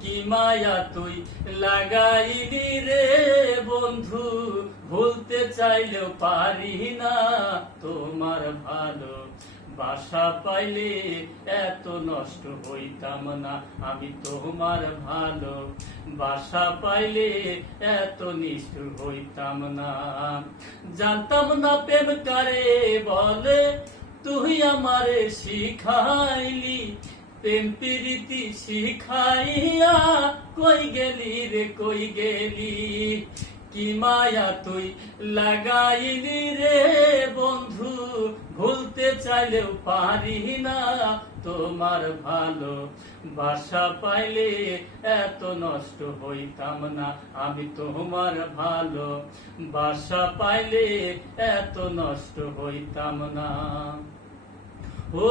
কি মায়া তুই লাগাইলি রে বন্ধু? ভুলতে চাইলেও পারি না তোমার ভালো। বাসা পাইলে এত নষ্ট হইতাম না, আমি তোমার ভালো। বাসা পাইলে এত নিষ্ঠুর হইতাম না। জানতাম না প্রেম কারে বলে, তুই আমারে শিখাইলি প্রেম প্রীতি শিখাইয়া কই গেলি রে, কই গেলি? কি মায়া তুই লাগাইলি রে বন্ধু? ভুলতে চাইলেও পারি না তোমার ভালো বাসা পাইলে এত নষ্ট হইতাম না, আমি তোমার ভালো বাসা পাইলে এত নষ্ট হইতাম না। ও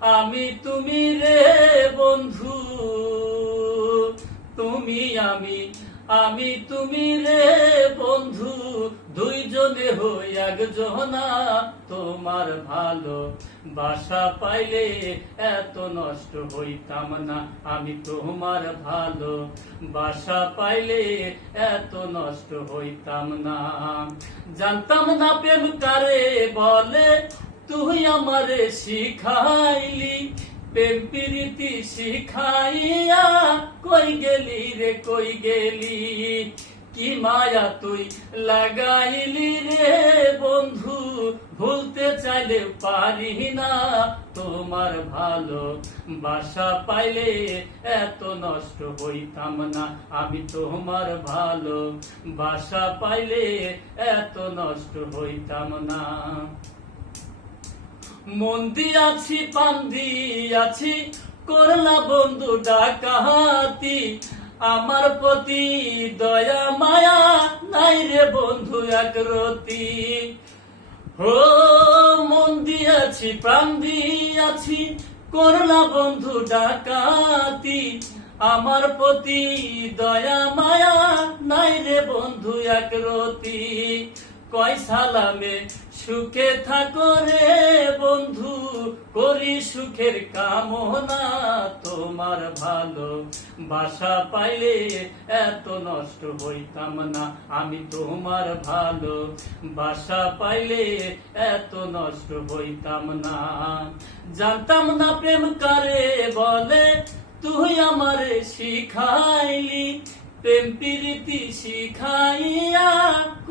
আমি তুমি রে বন্ধু, তুমি আমি আমি তুমি রে বন্ধু, দুইজনে হই একজনা, তোমার ভালো বাসা পাইলে এত নষ্ট হইতাম না, আমি তোমার ভালো বাসা পাইলে এত নষ্ট হইতাম না। জানতাম না প্রেম কারে বলে তুই আমারে শিখাইলি, প্রেম প্রীতি শিখাইয়া কই গেলি রে, কই গেলি? কি মায়া তুই লাগাইলি রে বন্ধু, ভুলতে চাইলে পারি না। তোমার ভালো বাসা পাইলে এত নষ্ট হইতাম না। আমি তোমার ভালো বাসা পাইলে এত নষ্ট হইতাম না। মন দিয়াছি পান দিয়াছি করলা বন্ধু ডাকাহাতি। আমার প্রতি দয়া, মায়া নাই রে বন্ধু একরতি হো মন দিয়াছি, প্রাণ দিয়াছি করলা বন্ধু ডাকাতি আমার প্রতি দয়া, মায়া নাই রে বন্ধু একরতি কয় সালামে সুখে থাকো রে বন্ধু, করি সুখের কামনা। তোমার ভালো বাসা পাইলে এত নষ্ট হইতাম না। আমি তোমার ভালো বাসা পাইলে এত নষ্ট হইতাম না। জানতাম না প্রেম কারে বলে, তুই আমারে শিখাইলি। প্রেম প্রীতি শিখাইয়া